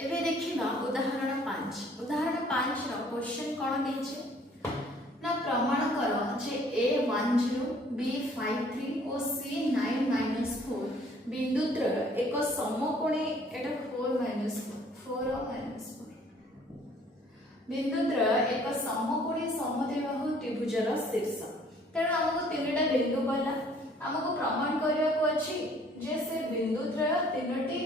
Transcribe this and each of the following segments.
एबे देखिबा उदाहरण 5 उदाहरण 5 रो क्वेश्चन कोन देछे ना प्रमाण करो जे a10 b53 और c9 - 4 बिंदुत्रय एक समकोणी एटा 4 - 4 बिंदुत्रय एक समकोणी समद्विबाहु त्रिभुजर शीर्ष तेणु हमको तीनटा बिंदु कहला हमको प्रमाण करबा को अछि जे से बिंदुत्रय तीनटी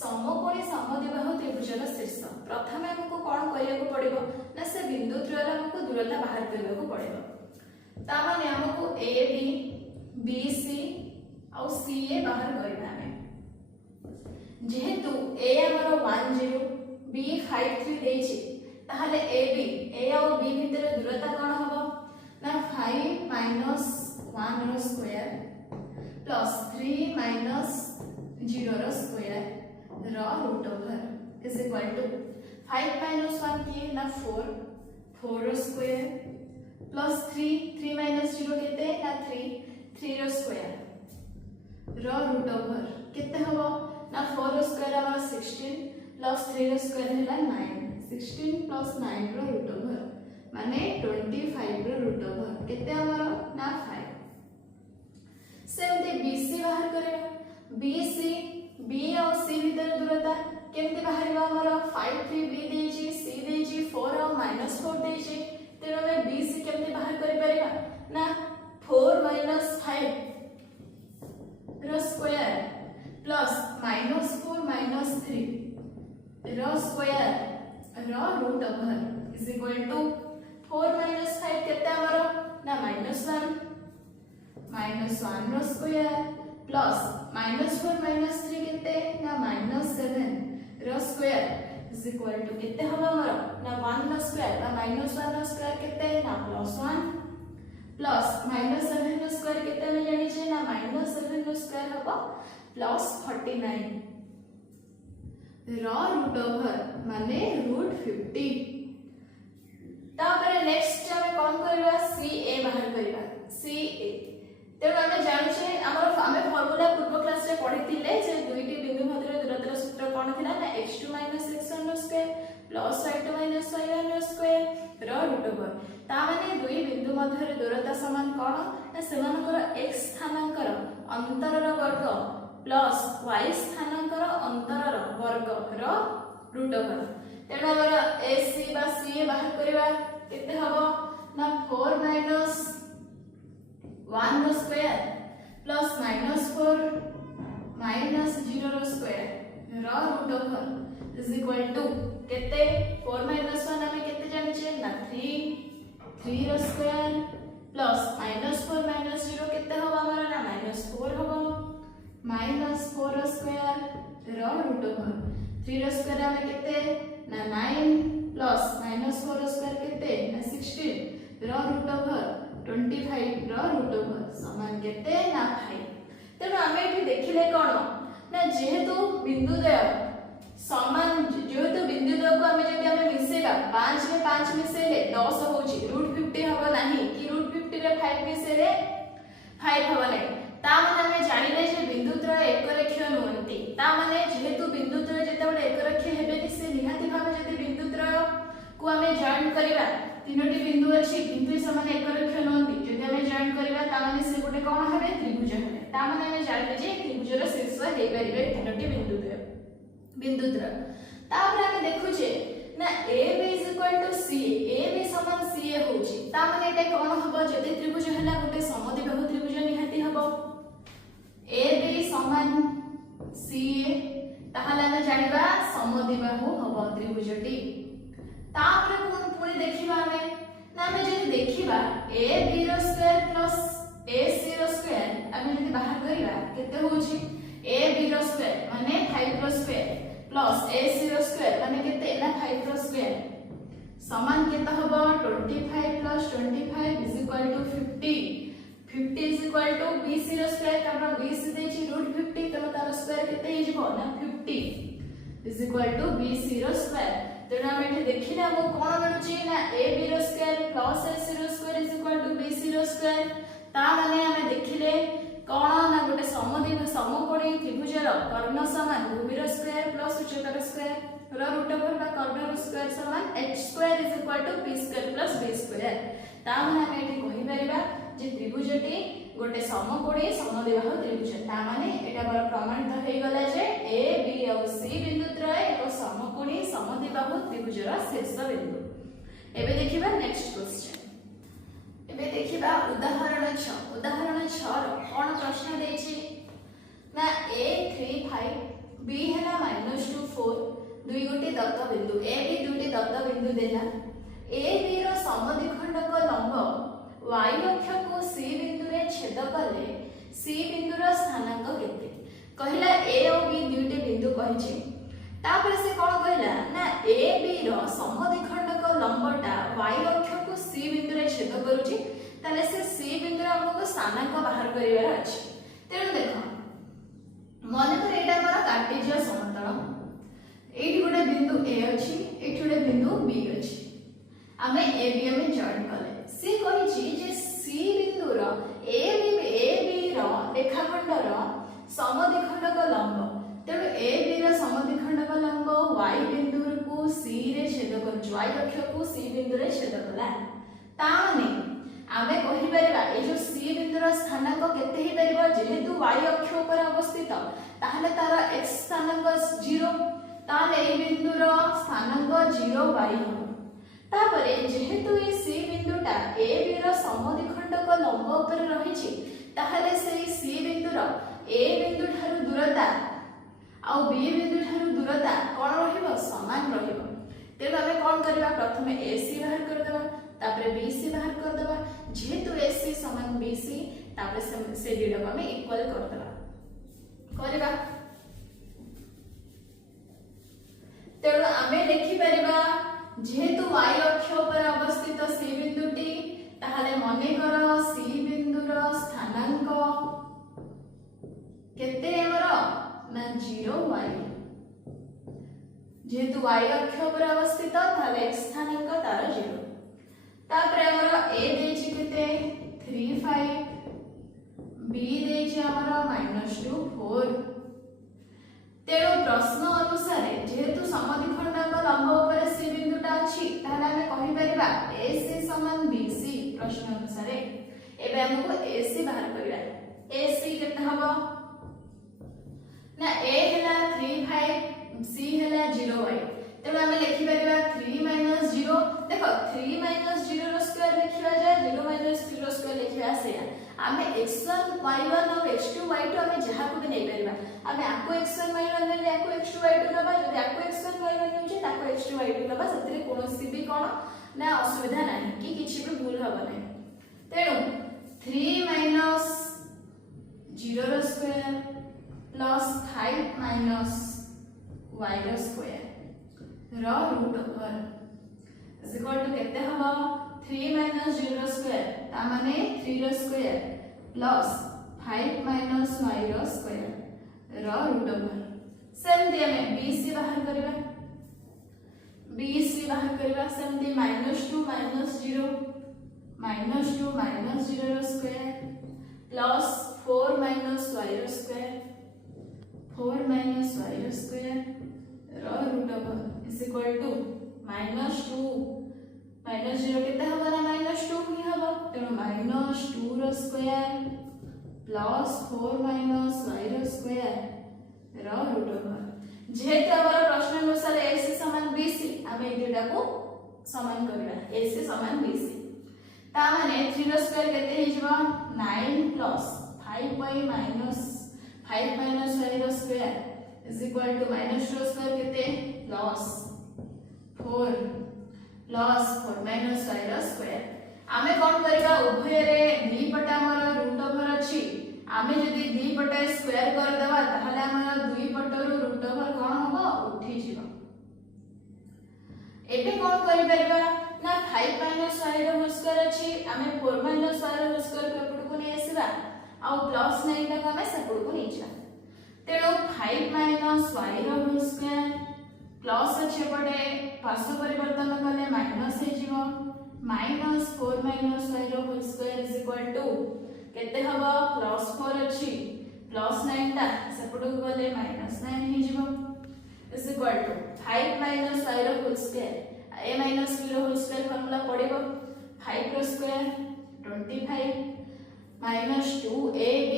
समकोणी समद्विबाहु त्रिभुजर शीर्ष प्रथमे हमको कोन करिया को पड़िबो ना से बिंदुत्रय हमको दूरता बाहर करबा को पड़िबो ता माने हमको a b b c और c a बाहर करबा हमें जेहेतु a हमर 10 b 53 देछि ताहले a b a और b भितर दूरता कोन हबो ना 5 - 1 रो स्क्वायर प्लस 3 - 0 रो स्क्वायर रो root over is equal to 5 - 1 किए ना 4 4 रो स्क्वायर प्लस 3 - 0 केते ना 3 रो स्क्वायर रो रूट ओवर केते हबो ना 4 रो स्क्वायर हमर 16 प्लस 3 रो स्क्वायर हैला 9 16 प्लस 9 रो रूट ओवर माने 25 रो रूट ओवर केते हमर ना 5 सेमते BC बाहर करेबा BC B और C भीतर दूरता केमते बाहरिबा हमर 5 3 B देछि C देछि 4 और -4 देछि तेनो में BC केमते बाहर करि परिबा ना 4 - 5 रो स्क्वायर प्लस -4 - 3 रो स्क्वायर रो root over is equal to 4 - 5 केते हमर ना -1 रो स्क्वायर प्लस -4 - 3 केते ना -7 रो स्क्वायर इज इक्वल टू केते हबो हमर ना 1 रो स्क्वायर ना -1 रो स्क्वायर केते ना +1 प्लस -7 रो स्क्वायर केते हम जानि छै ना -7 रो स्क्वायर हबो +49 रो रूट ओवर माने √50 तापर नेक्स्ट हम कोन करबा CA बाहर करबा CA तेणु आम जाने आम फर्मुला पूर्व क्लास रे पढ़ी जे दुईटी बिंदु मध्य दूरतार सूत्र कौन थी ना x2 - x1 square plus y2 - y1 square रो रूट ओवर ता माने दुई बिंदु मध्य दूरता समान कौन ना सेमानकर x स्थानांकर अंतरर वर्ग प्लस y स्थानांकर अंतरर वर्ग रो रूट ओवर तेणु हमर AC बा CA बाहर करबा केते हबो ना 4 - 1 रो स्क्वायर प्लस -4 - 0 रो स्क्वायर रो root over is equal to केते 4 - 1 हमें केते जानि छै ना 3 रो स्क्वायर प्लस -4 - 0 केते होबा हमर ना -4 होबो -4 रो स्क्वायर रो रूट ओवर 3 रो स्क्वायर हमें केते ना 9 प्लस -4 रो स्क्वायर केते ना 16 रो रूट ओवर 25 रो रूट ओवर समान केते ना 5 तेनो हमें एठी देखिले कोन ना जेहेतु बिंदुद्वय समान जेहेतु बिंदुद्वय को हमें जदि हमें मिसेबा 5 में 5 मिसेले 10 होची √50 हबो नाही कि √50 रे 5 मिसेले 5 हबो नाही ता माने हमें जानिले जे बिंदुद्वय एक रेखीय नहंती ता माने जेहेतु बिंदुद्वय जेतेबेले एक रेखीय हेबेनी से निहाती भाबे जदि बिंदुद्वय को हमें जॉइन करिबा तीनोटी बिंदु अछि किंतु समान एक रेखीय नहंती जदि हमें जॉइन करिबा ता माने से गोटे कोन हेबे त्रिभुज हेबे ता माने हमें जानिले जे त्रिभुजर शीर्ष हे परिबे तीनोटी बिंदुद्वय तापर हमें देखु जे ना AB = CA AB समान CA होची ता माने एटा कोन हबो जदि त्रिभुज हला गोटे समद्विबाहु त्रिभुज निहाती हबो AB समान CA ताहले हमें जानिबा समद्विबाहु हबो त्रिभुजटी तापर कोन पुणी देखिबा हमें ना हमें जदि देखिबा AB रो स्क्वायर प्लस AC रो स्क्वायर हमें जदि बाहर करिबा केते होची AB रो स्क्वायर माने 5 रो स्क्वायर प्लस AC रो स्क्वायर माने केते ना 5 रो स्क्वायर समान केते हबो 25 plus 25 is equal to 50 50 is equal to BC रो स्क्वायर कारण BC देछि √50 त तार स्क्वायर केते हे जिवो ना 50 इज इक्वल टू BC रो स्क्वायर तेणु हम एठी देखिना हमको कोन मिलुची ना AB रो स्क्वायर प्लस AC रो square is equal to BC रो स्क्वायर ता माने हमें देखिले कौन ना गोटे समकोणी त्रिभुजर कर्ण समान भूमिर स्क्वायर प्लस उच्चतार स्क्वायर रो रूट ओवर बा कर्णर स्क्वायर समान h square is equal to p square plus b square ता माने हम एठी कहि परिबा जे त्रिभुजटी गोटे समकोणी समद्विबाहु त्रिभुज ता माने एटा बर प्रमाणित हे गला जे a b और c बिंदु त्रय एक समकोणी समद्विबाहु त्रिभुजर शीर्ष बिंदु। एबे देखिबा नेक्स्ट क्वेश्चन। एबे देखिबा उदाहरण 6 रो कोन प्रश्न देछि ना a 3 5 b हैला -2 4 दुई गोटी दत्त बिंदु a b दुटी दत्त बिंदु देला a b रो समद्विखंडक लंब y अक्ष को c बिंदु रे छेद कले c बिंदु रो स्थानांक केते कहिला a और b दुटी बिंदु कहिछि तापर से कोन कहिला ना a b रो समद्विखंडक लंबटा y अक्ष को c बिंदु रे छेद करूछि ताले से c बिंदु रे हमको स्थानांक बाहर करिवार अछि। तेनु देखो माने कर एटा हमर कार्टेशियन समतल एठी गोटे बिंदु a अछि एठी गोटे बिंदु b अछि आमे a b में जॉइन कले सी कहिछि जे c बिंदु रो a b रो रेखाखंड रो समद्विखंडक लंब तेणु a b रो समद्विखंडक लंब y बिंदु को c रे छेद करछु y अक्ष को c बिंदु रे छेद कला ता माने आमे कहि परिबा ए जो c बिंदु रो स्थानांक केते हे परिबा जेहेतु y अक्ष ऊपर अवस्थित ताहले तार x स्थानांक 0 ताले ए बिंदु रो स्थानांक 0 y हो तापरे जेहेतु ए c बिंदुटा a b रो समद्विखंडक लंब ऊपर रहिछि ताहले सेही c बिंदु रो a बिंदु ठारू दूरता आ b बिंदु ठारू दूरता कोन रहिबो समान रहिबो। तेनु आमे कोन करबा प्रथमे ac बाहर कर देबा तापरे bc बाहर कर देबा जेहेतु ac समान bc तापरे से दुटा को हमें इक्वल कर देबा करबा। तेनु आमे लिखि परिबा जेहेतु y अक्ष पर अवस्थित c बिंदुटी ताहले मने कर c बिंदुर स्थानांक केते हमर ना 0 y जेहेतु y अक्ष पर अवस्थित ताहले x स्थानांक तार 0 तापरे हमर a देछि केते 3 5 b देछि हमर -2 4 तेणु प्रश्न अनुसार जेहेतु समद्विखंडक लंब ऊपर c बिंदुटा अछि ताहले हमें कहि परिबा ac समान bc प्रश्न अनुसार एबे हमको ac बाहर करिया ac केते हबो ना a हैला 3 5 c हैला 0 y तेणु हमें लिखि परिबा 3 - 0 देखो 3 - 0 रो स्क्वायर लिखिबा जाय 0 - 0 स्क्वायर लिखिबा से आमे x1 y1 और x2 y2 आमे जहा को भी नै परिबा आमे आको x1 y1 ले आको x2 y2 नबा जदि आको x1 y1 नेउचे ताको x2 y2 नबा सतरे कोनोसी भी कोन ना असुविधा नाही कि किछि भी भूल हबो नै। तेणु 3 - 0 रो स्क्वायर प्लस 5 - y रो स्क्वायर रो root over is equal to केते हबो 3 - 0 रो स्क्वायर ता माने 3 रो स्क्वायर प्लस 5 - y रो स्क्वायर रो रूट ओवर सेमती हमें bc बाहर करबा bc बाहर करबा सेमती -2 - 0 -2 - 0 रो स्क्वायर प्लस 4 - y रो स्क्वायर 4 - y रो स्क्वायर रो root over is equal to -2 - 0 केते हबो ना -2 ही हबो तेणु -2 रो स्क्वायर प्लस 4 - y रो स्क्वायर रो रूट ओवर जेहेतु हमर प्रश्न अनुसार ac समान bc आमे ए दुटा को समान करबा ac समान bc ता माने 3 रो स्क्वायर केते हे जिवो 9 plus 5y minus 5 minus y रो square is equal to minus रो स्क्वायर केते प्लस 4 प्लस 4 माइनस y रो स्क्वायर आमे कोन करबा उभय रे दी पटा हमर रूट ओवर अछि आमे जदी दी पटा स्क्वायर कर देबा ताहले हमर दुई पटरो रूट ओवर कोन होबो उठी जिवो। एबे कोन करि परबा ना 5 माइनस y रो स्क्वायर अछि आमे 4 माइनस y रो स्क्वायर पेपड़ को नै आसीबा आ प्लस 9 टा आमे सेपड़ को नै जा तेणु 5 माइनस y रो स्क्वायर प्लस अछि पडे पास परिवर्तन कले माइनस हे जिवो -4 - y रो स्क्वायर इज इक्वल टू केते हबो +4 अछि +9 टा सेपटु गले -9 हे जिवो इज इक्वल टू 5 - y रो होल स्क्वायर a - b रो होल स्क्वायर फार्मूला पडिबो 5 रो स्क्वायर 25 -2ab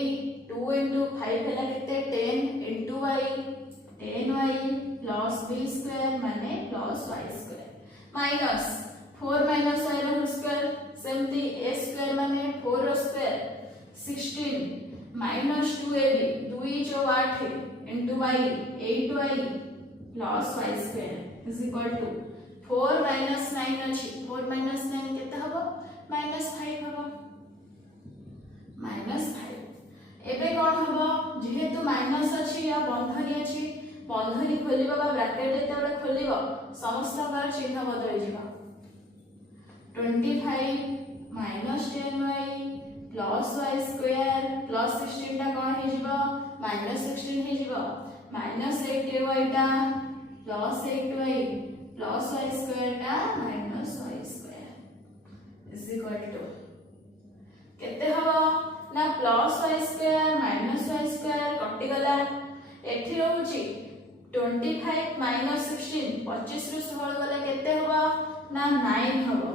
2 into 5 हेला केते 10 into y 10y plus b square माने plus y square minus 4 minus y रो square सेमती a square माने 4 रो square 16 minus 2ab 2 जो 8 into y 8y plus y square is equal to 4 minus 9 अछि 4 minus 9 केते हबो -5 हबो -5 एबे कोन हबो जेहेतु माइनस अछि या बंधनी अछि बंधनी खोलिबा बा ब्रैकेट जेतेबे खोलिबो समस्त पर चिन्ह बदल जिबा 25 -10y plus y square plus 16 टा कोन हे जिबो -16 हे जिबो -8y टा plus 8y plus y square टा minus y square is equal to केते हबो ना plus y square minus y square कटि गला एठी रहउची 25 माइनस 16 25 रु 16 गले केते हबो ना 9 हबो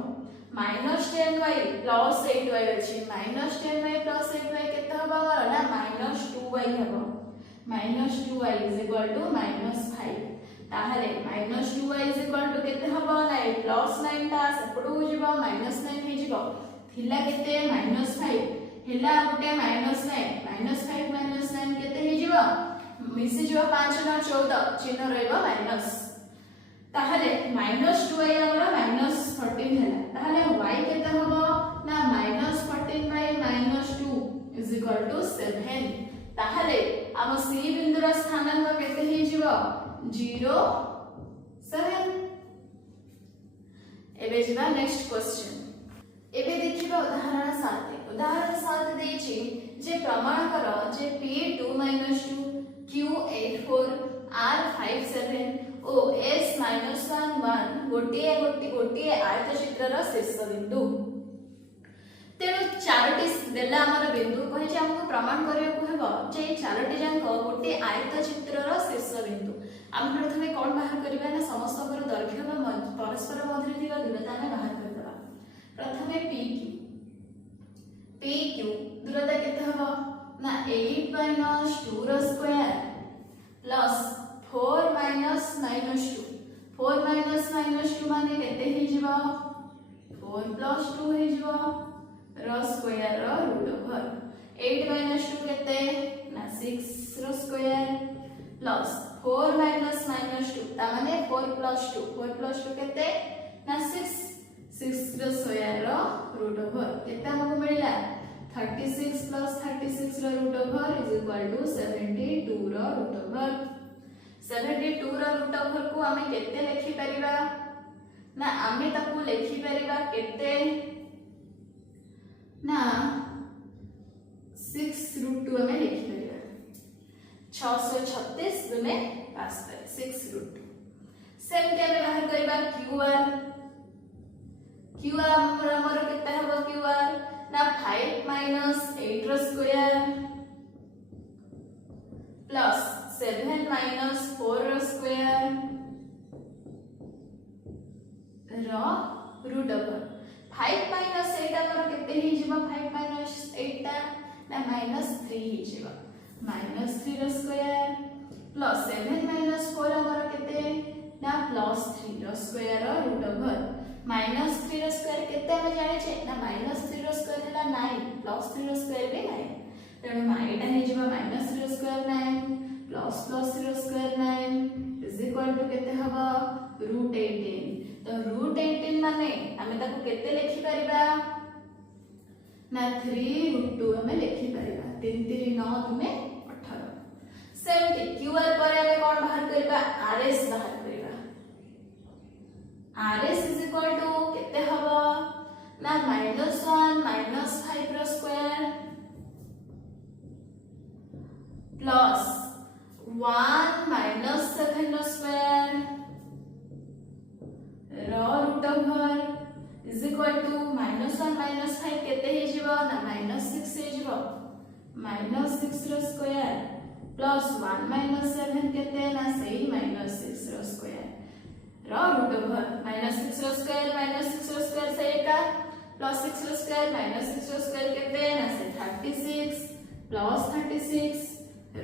-10y प्लस 8y अछि -10y प्लस 8y केते हबो ना -2y हबो -2y इज इक्वल टू -5 ताहले -2y इज इक्वल टू केते हबो ना +9 ता सेपडू जिवो -9 हे जिवो थिला केते -5 हिला गुटे -9 -5 -9 केते हे जिवो मिसी जिवो 5 न 14 चिन्ह रहइबो माइनस ताहले -2y हमरा -14 हैला ताहले y केते हबो ना -14 -2 इज इक्वल टू 7 ताहले हम c बिंदुर स्थानांक केते हे जिवो 0 7 एबे जिबा नेक्स्ट क्वेश्चन एबे देखिबा उदाहरण 7 देछि जे प्रमाण करो जे p2 - 2 q84 r57 ओ s - 1 1 गोटिए आयतचित्रर शीर्ष बिंदु तेणु चारोटी देला हमर बिंदु कहि जे हमको प्रमाण करियो को हेबो जे चारोटी जांक गोटे आयतचित्रर शीर्ष बिंदु हम प्रथमे कोन बाहर करिबा ना समस्तकर दैर्घ्य व परस्पर मध्य थिबा दूरता हम बाहर करबा प्रथमे pq दूरता केते हबो ना 8 - 2 रो स्क्वायर प्लस 4 - -2 4 - -2 माने केते हे जिवो 4 + 2 हे जिवो रो स्क्वायर रो रूट ओवर 8 - 2 केते ना 6 रो स्क्वायर प्लस 4 - -2 ता माने 4 + 2 4 + 2 केते ना 6 रो स्क्वायर रो रूट ओवर केते हमको मिलला 36 + 36 रो root over is equal to 72 रो रूट ओवर 72 रो रूट ओवर को हमें केते लिखि परिबा ना हमें ताकू लिखि परिबा केते ना 6√2 हमें लिखि परिबा 636 दुने 6√2 सेम के बाहर करिबा qr हमर केते हबो qr ना 5 - 8 रो स्क्वायर प्लस 7 - 4 रो स्क्वायर रो रूट ओवर 5 - 8 हमर केते हे जिवो 5 - 8 ता ना -3 हे जिवो -3 रो स्क्वायर प्लस 7 - 4 हमर केते ना +3 रो स्क्वायर रो रूट ओवर -3 रो स्क्वायर केते हम जाने छे ना -3 रो स्क्वायर हैला 9 +3 रो स्क्वायर भी 9 तेणु एटा हे जिवो -3 रो स्क्वायर 9 +3 रो स्क्वायर 9 इज इक्वल टू केते हबो √18 तो √18 माने हमें ताको केते लिखि परिबा ना 3√2 हमें लिखि परिबा 3 3 9 दुने 18 सेमती qr पर हमें कोन बाहर करबा rs बाहर करबा rs इज इक्वल टू केते हबो ना -1 -5 रो स्क्वायर प्लस 1 - 7 रो स्क्वायर रो root over is equal to -1 - 5 केते हे जिवो ना -6 हे ହେଇଯିବ -6 ର ସ୍କ୍ୱାର प्लस 1 - 7 केते ना सेही -6 रो स्क्वायर रो रूट ओवर -6 रो स्क्वायर -6 रो स्क्वायर से एका प्लस 6 रो स्क्वायर -6 रो स्क्वायर केते ना से 36 प्लस 36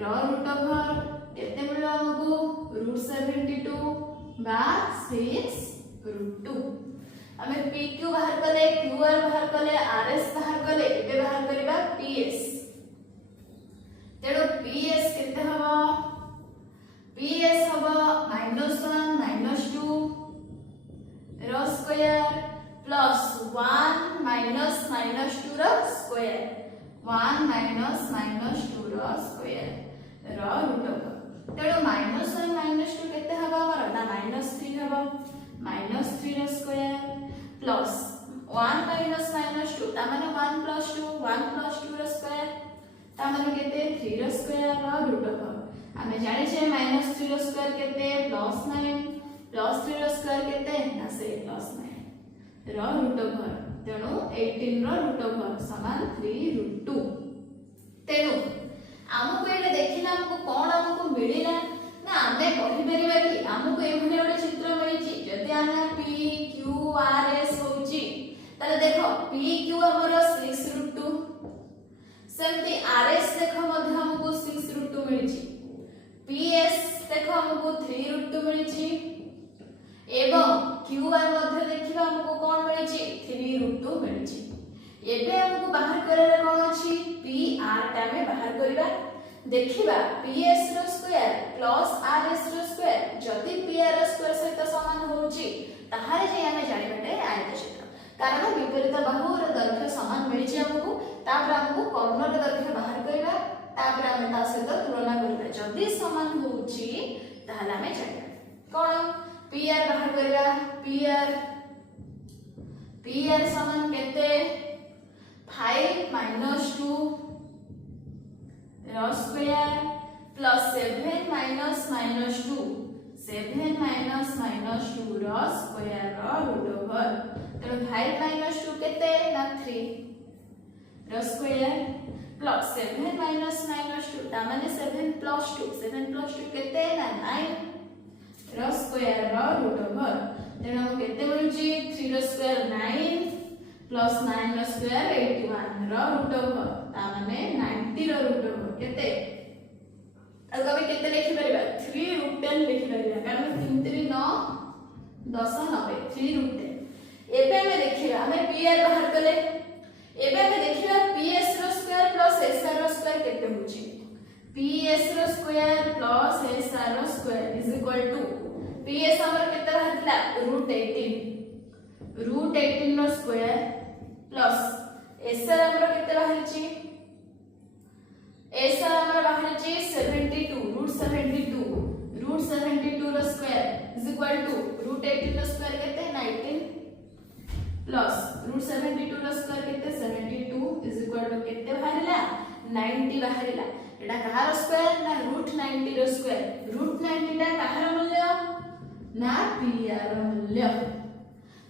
रो रूट ओवर केते मिलो हमको √72 बा 6 √2 हमें pq बाहर कले qr बाहर कले rs बाहर कले एबे बाहर करबा ps तेणु PS केते हबो PS हबो -1 -2 रो स्क्वायर प्लस 1 -2 रो स्क्वायर 1 -2 रो स्क्वायर रो रूट ओवर तेणु -1 -2 केते हबो हमर ना -3 हबो -3 रो स्क्वायर प्लस 1 -2 ता माने 1 + 2 1 + 2 रो स्क्वायर तामने केते 3 रो स्क्वायर रो रूट ओवर हमें जानि छे -3 रो स्क्वायर केते +9 +3 रो स्क्वायर केते ना से +9 रो रूट ओवर तेणु 18 रो रूट ओवर समान 3√2 तेणु हमको एडे देखिना हमको कोन हमको मिलिला ना हमें कहि परिबा कि हमको एभले ओडे चित्र मिलि छि जति आना p q r s होउची ताले देखो p q हमरो 6√2 सेमती rs देखो मध्य हमको 6√2 मिली छि ps देखो हमको 3√2 मिली छि एवं qr मध्य देखिबा हमको कोन मिली छि 3√2 मिली छि एबे हमको बाहर करले कोन अछि pr टा में बाहर करबा देखिबा ps रो स्क्वायर प्लस rs रो स्क्वायर जति pr रो स्क्वायर सहित समान होउची ताहारे जे हमें जानिबाटे आयतक्षेत्र कारण विपरीत बाहुर दैर्घ्य समान मिली छि हमको तापर हमको कर्णर दैर्घ्य बाहर करबा तापर हम ता सहित तुलना करबा जदी समान होउची ताहले हमें जानिबा कोन pr बाहर करबा pr समान केते 5 - 2 रो स्क्वायर प्लस 7 - -2 7 - 2 रो स्क्वायर रो रूट ओवर तेणु 5 - 2 केते ना 3 रो स्क्वायर प्लस 7 - -2 ता माने 7 + 2 7 + 2 केते ना 9 रो स्क्वायर रो रूट ओवर तेणु हम केते मिलुची 3 रो स्क्वायर 9 प्लस 9 रो स्क्वायर 81 रो रूट ओवर ता माने 90 रो रूट ओवर केते अब कभी केते लिखि परबा 3√10 लिखि परबा कारण 3 3 9 10 90 3√10 एबे हमें देखिबा हमें pr बाहर कले एबे हमें देखिबा ps रो स्क्वायर प्लस sr रो स्क्वायर केते होची ps रो स्क्वायर प्लस sr रो square is equal to ps हमर केते रहतला √18 रो स्क्वायर प्लस sr हमर केते रहलची sr हमर रहलची 72 √72 रो स्क्वायर इज इक्वल टू √18 रो स्क्वायर केते 19 प्लस √72 रो स्क्वायर केते 72 इज इक्वल टू केते बाहरिला 90 बाहरिला एटा कहार स्क्वायर ना √90 रो स्क्वायर √90 टा कहार मूल्य ना pr रो मूल्य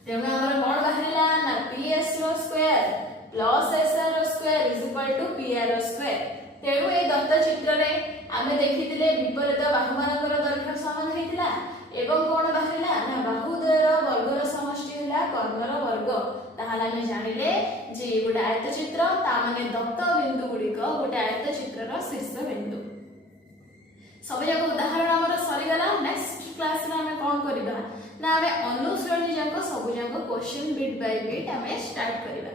तेणु हमर कोन बाहरिला ना ps रो स्क्वायर प्लस sr रो square is equal to pr रो स्क्वायर तेणु ए दत्त चित्र रे आमे देखितिले विपरीत बाहुमानकर दैर्घ्य समान हेतिला एवं कोन बाहरिला ना बाहुद्वयर वर्गर समष्टि होला कर्णर वर्ग ताहाले आमे जानिले जे गोटे आयतचित्र ता माने दत्त बिंदु गुडिक गोटे आयतचित्रर शीर्ष बिंदु सब जाक उदाहरण हमर सरी गला नेक्स्ट क्लास रे आमे कोन करिबा ना आमे अनुश्रेणी जाक सब जाक क्वेश्चन बिट बाय बिट आमे स्टार्ट करिबा।